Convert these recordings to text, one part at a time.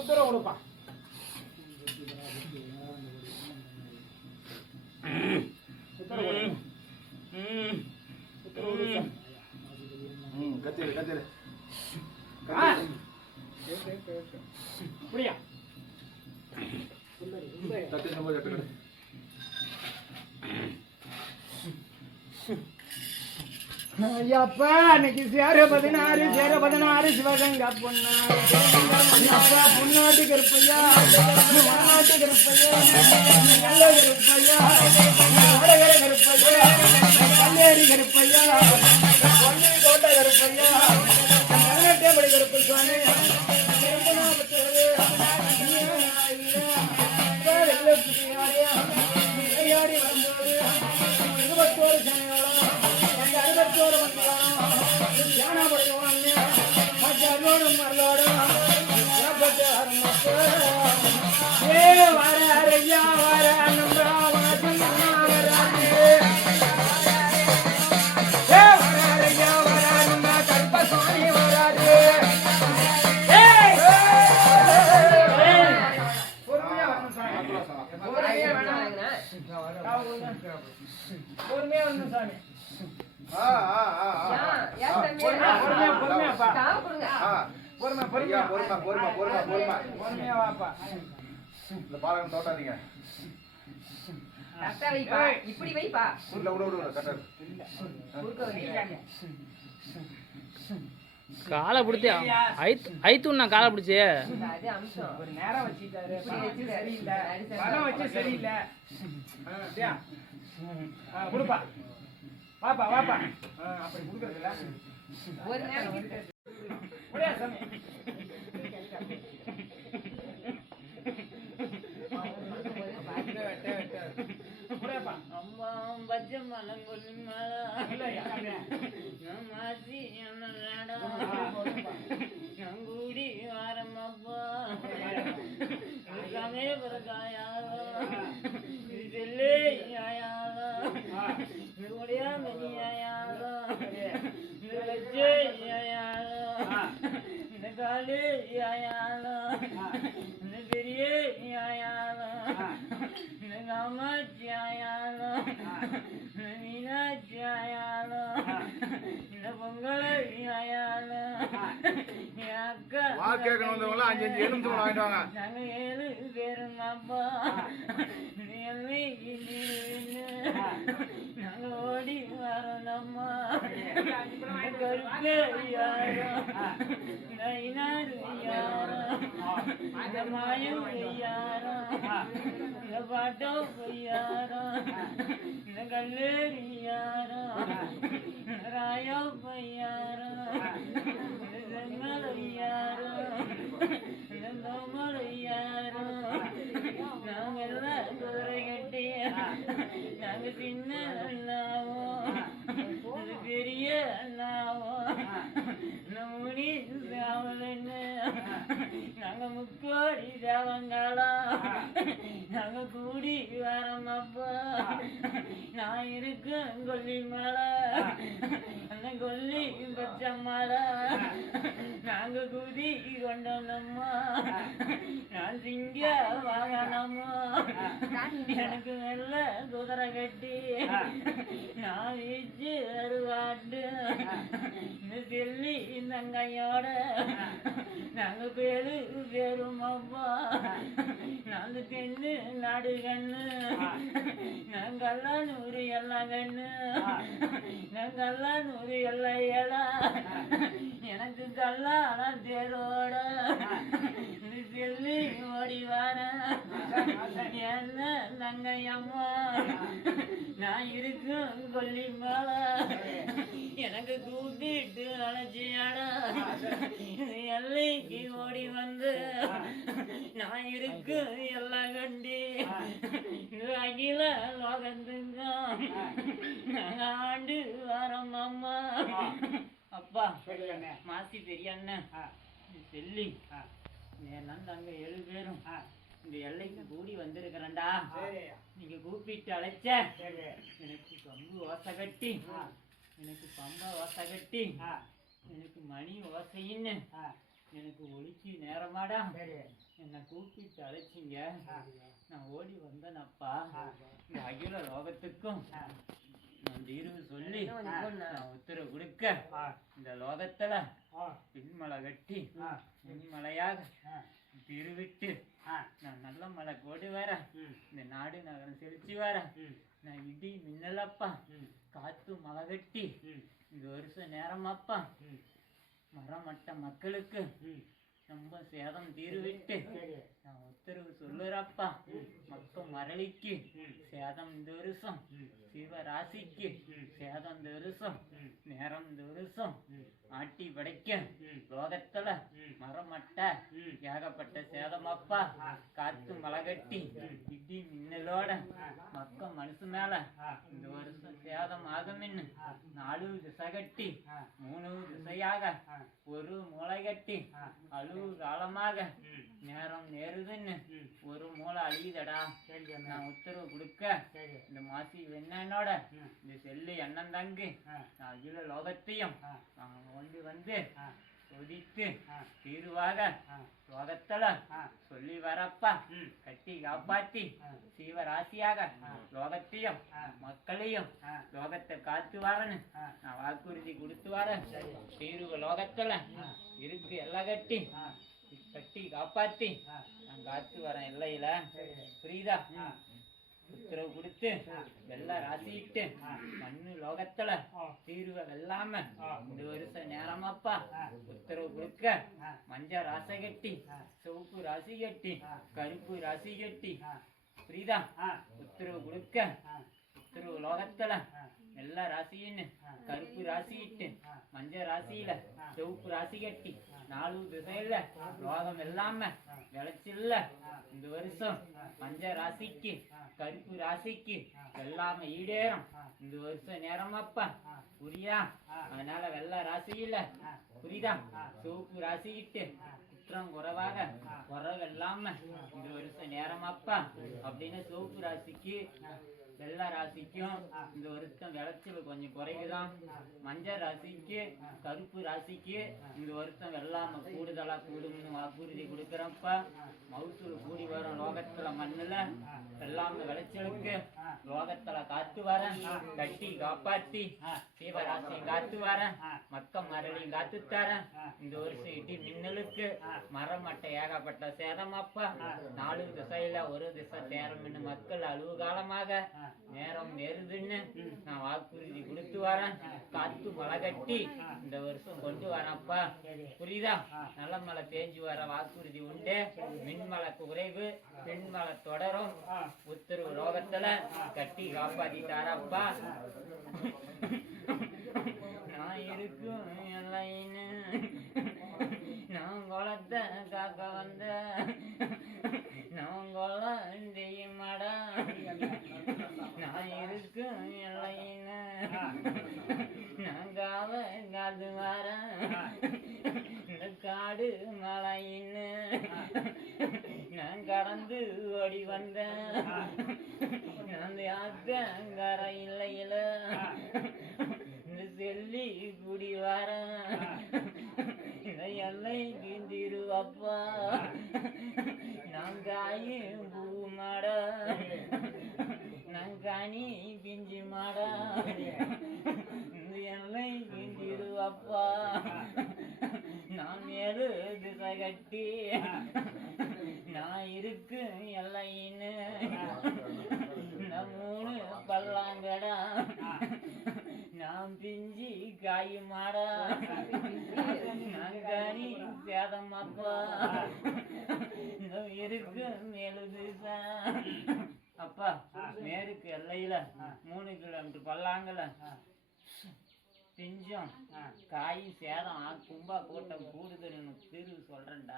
உத்தரவு கொடுப்பான் கத்திரு கத்திரு புரியா தட்டு சம்பவம் ஐயப்பா அன்னைக்கு சேர பதினாறு சேர பதினாறு சிவகங்கா பொன்னாறு அப்பா பொன்னாட்டு கருப்பையா மன்னாட்டு கருப்பையா நல்ல கருப்பையா வடகர கருப்பையா கருப்பையா கருப்பையா கருப்பு சுவாமி பொறுமையா வரணும் சாமி பொறுமை பொறுமையா பொறுமை பொறுமை பொறுமை பொறுமை பொறுமையா. வாப்பா. இந்த பாலகம் தோட்டாதீங்க. இப்படி வைப்பா. உள்ள கட்டர் குறுக்க வைக்க காலை பிடிச்சி ஐத்து ஐத்துண்ணா காலை பிடிச்சி ஒரு நேரம் வச்சுட்டாரு. இப்படி. சரியில்லை. சரியில்லை. கொடுப்பா. வாப்பா வாப்பா. அப்படி கொடுக்கறதில்ல ஒரு நேரம். முடியா சாமி? அம்மா பச்சை மலம் கொல்லி இல்லையா? சாமி? மாசி என்னடா ஆ, நான் கூடி வாரமப்பா இருக்காமே பிறக்காயாரோ இது செல்லே ஆயாரோ இது முடியா மணி ஆயாரோ இது வச்சே ஆயாரோ இந்த காலு ஆயாரோ இந்த பெரிய ஆயாரோ காமாட்சி ஆயாரோ இந்த மீனாட்சி ஆயாரோ இந்த பொங்கல் ஆயாரோ என் அக்கா வா கேட்கணும் வந்தவங்க அஞ்சு அஞ்சு எலும்பு வாங்கிட்டு வாங்க நாங்க ஏழு எல்லை நாங்க ஓடி வரணும்மா கருப்பு யாரோ நைனாரு யாரோ இந்த மாயம் யாரோ இந்த பாட்டோ யாரோ இந்த கல்லேரி யாரோ ராயோ பையாரோ இந்த செம்மலை இந்த நாங்கெல்லாம் குதிரை கட்டி நாங்கள் சின்ன கூடி வரமப்பா நான் இருக்கேன் கொல்லி மலை. அந்த கொல்லி பச்சை மலை நாங்க குதி கொண்டோம்மா நான் சிங்க வாகனமோ எனக்கு நல்ல குதிரை கட்டி. நான் வீச்சு அருவாட்டு இந்த செல்லி இந்த கையோட. நாங்க பேரு பேருமாப்பா நாங்க பெண்ணு நாடு கண்ணு. நாங்கெல்லாம் நூறு எல்லாம் கண்ணு. நாங்கெல்லாம் நூறு எல்லாம் ஏழா எனக்கு கல்லான தேரோட. இந்த செல்லி ஓடி வாரேன். என்ன தங்கையம்மா நான் இருக்கும் கொல்லி மேல எனக்கு கூப்பிட்டு அழைச்சியாடா. எல்லைக்கு ஓடி வந்து நான் இருக்கு எல்லாம் கண்டி அகில லோகத்துங்க நாங்க ஆண்டு வரோம் அம்மா. அப்பா மாசி பெரிய அண்ணன் செல்லி. நான் தாங்க ஏழு பேரும். இந்த எல்லைக்கு கூடி வந்திருக்கிறேன்டா. சரி. நீங்க கூப்பிட்டு அழைச்ச. சரி. எனக்கு கம்பு ஓசை கட்டி ஆ, எனக்கு பம்பா ஓசை கட்டி ஆ, எனக்கு மணி ஓசைன்னு. ஆ, எனக்கு ஒளிக்கு நேரமாடா. சரி. என்னை கூப்பிட்டு அழைச்சிங்க. நான் ஓடி வந்தேனப்பா. இந்த அகில லோகத்துக்கும் தீர்வு சொல்லி? நான் உத்தரவு கொடுக்க. ஆ. இந்த லோகத்துல ஆ. பின்மலை கட்டி ஆ. பின்மலையாக ஆ. திருவிட்டு நான் நல்ல மலை கோடி வர இந்த நாடு நகரம் செழிச்சு வர நான் இடி மின்னலப்பா. காத்து மலை கட்டி. இந்த வருஷம் நேரமாப்பா. மரமட்ட மக்களுக்கு. ரொம்ப சேதம் தீர்விட்டு நான் உத்தரவு சொல்லுறப்பா. மக்கள் மரளிக்கு. சேதம் இந்த வருஷம் சிவராசிக்கு. சேதம் இந்த வருஷம் நேரம் இந்த வருஷம் ஆட்டி படைக்க. லோகத்துல. மரமட்ட. ஏகப்பட்ட சேதமப்பா. காத்து மலை கட்டி இடி மின்னலோட மக்க மனசு மேல இந்த வருஷம் சேதம் ஆகும்னு. நாலு திசை கட்டி மூணு திசையாக ஒரு மூளை கட்டி ஆ. அழுவு காலமாக நேரம் நேருதுன்னு ஒரு மூளை அழியுதடா. நான் உத்தரவு கொடுக்க. சரி. இந்த மாசி ம். இந்த செல்லு எண்ணம் தங்கு நான் அகில லோகத்தையும் ஆ. நான் வந்து சொதித்து தீர்வாக லோகத்துல சொல்லி வரப்பா. கட்டி காப்பாத்தி சீவராசியாக லோகத்தையும். மக்களையும் லோகத்தை காத்து வரேன்னு நான் வாக்குறுதி கொடுத்து வரேன். தீர்வு லோகத்துல இருக்கு எல்லாம் கட்டி. கட்டி காப்பாத்தி நான் காத்து வரேன் எல்லையில. சரி. புரியுதா? உத்தரவு கொடுத்து வெள்ளம் ராசிட்டு மண்ணு லோகத்துல தீர்வை வெல்லாம ஆ. வருஷம் நேரமாப்பா உத்தரவு கொடுக்க ஆ மஞ்சள் ராசி கட்டி சிவப்பு ராசி கட்டி ஆ. கருப்பு ராசி கட்டி ஆ புரியுதா ஆ உத்தரவு கொடுக்க ஆ உத்தரவு லோகத்துல எல்லா ராசின்னு கருப்பு ராசிட்டு ஆ. மஞ்சள் ராசியில சிவப்பு ராசி கட்டி நாலு திசையில லோகம் இல்லாம விளைச்சில்ல. இந்த வருஷம் பஞ்ச ராசிக்கு கருப்பு ராசிக்கு ஆ. எல்லாமே ஈடேறும். இந்த வருஷம் நேரமாப்பா. புரியா? அதனால வெள்ளை ராசியில புரியுதா சிவப்பு ராசிக்கிட்டு குற்றம் குறைவாக குறவு இல்லாம இந்த வருஷம் நேரமாப்பா. அப்படின்னு சிவப்பு ராசிக்கு வெள்ளை ராசிக்கும் இந்த வருத்தம் விளைச்சல் கொஞ்சம் குறைவுதான் மஞ்சள் ராசிக்கு கருப்பு ராசிக்கு இந்த வருத்தம் வெள்ளாம கூடுதலா கூடும்னு வாக்குறுதி கொடுக்குறப்ப மவுசூல் கூடி வரும் லோகத்துல மண்ணுல. வெள்ளாம விளைச்சலுக்கு லோகத்துல காத்து வரேன் கட்டி காப்பாத்தி சீவராசி காத்து வரேன் மக்க மரளையும் காத்து தரேன் இந்த வருஷம் இடி மின்னலுக்கு மரம் மட்டை ஏகப்பட்ட சேதமாப்பா. நாலு திசையில ஒரு திசை தேரம்னு மக்கள் அழுவு காலமாக நேரம் நேருதுன்னு நான் வாக்குறுதி கொடுத்து வரேன். காத்து மழை கட்டி இந்த வருஷம் கொண்டு வரேன்ப்பா. புரியுதா? நல்ல மழை பேஞ்சு வர வாக்குறுதி உண்டு. மின்மலை குறைவு. பெண்மலை தொடரும். உத்தரவு லோகத்துல கட்டி காப்பாத்தி தாரப்பா நான் இருக்கும் நான் குளத்தை காக்க வந்த நான் குளம் செய்யுமாடா நான் இருக்கும் எல்லைன்னு நான் காவ காது வரேன் இந்த காடு மலைன்னு நான் கடந்து ஓடி வந்தேன் நான் யாத்தங்கர இல்லையில இந்த செல்லி குடி வரேன் இந்த எல்லை கிந்திருவப்பா பூ மாடா நங்கானி காணி பிஞ்சு மாடா. இந்த எல்லை கிந்திருவப்பா நான் மேலு திசை கட்டி. நான் இருக்கு எல்லைன்னு நான் மூணு பல்லாங்கடா. நான் பிஞ்சி காயுமாடா சேதம் அப்பா நான் இருக்கு மேலு திசை அப்பா மேற்கு எல்லையில மூணு கிலோமீட்டர் பல்லாங்கல பிஞ்சும் காயும் சேதம் ஆ- கும்பா கூட்டம் கூடுதல்னு தீர்வு சொல்றேன்டா.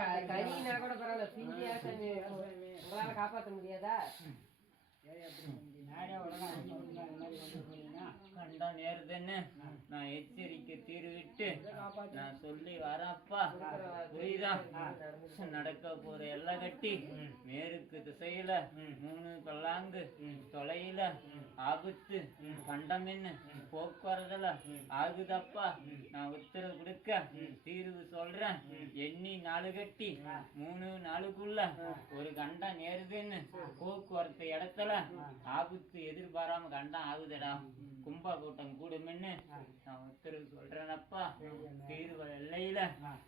க- கறினா கூட பரவாயில்ல பிஞ்சியாட்டம் உங்களால காப்பாத்த முடியாதா? கண்டா நேருதுன்னு நான் எச்சரிக்கை தீர்விட்டு நான் சொல்லி வரப்பா. புரியுதா? நடக்க போற எல்லாம் கட்டி மேற்கு திசையில மூணு பல்லாங்கு தொலையில ஆபத்து கண்டமின்னு போக்குவரத்துல ஆகுதப்பா. நான் உத்தரவு கொடுக்க தீர்வு சொல்றேன். எண்ணி நாலு கட்டி மூணு நாளுக்குள்ள ஒரு கண்டம் நேருதுன்னு போக்குவரத்து இடத்துல ஆபத்து எதிர்பாராம கண்டம் ஆகுதடா. கும்பா கூட்டம் கூடுமென்னு நான் உத்தரவு சொல்றேனப்பா. தீர்வு எல்லையில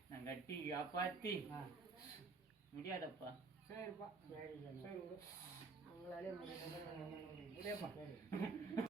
நான் கட்டி காப்பாத்தி. முடியாதப்பா. சரிப்பா. சரி முடியும் முடியப்பா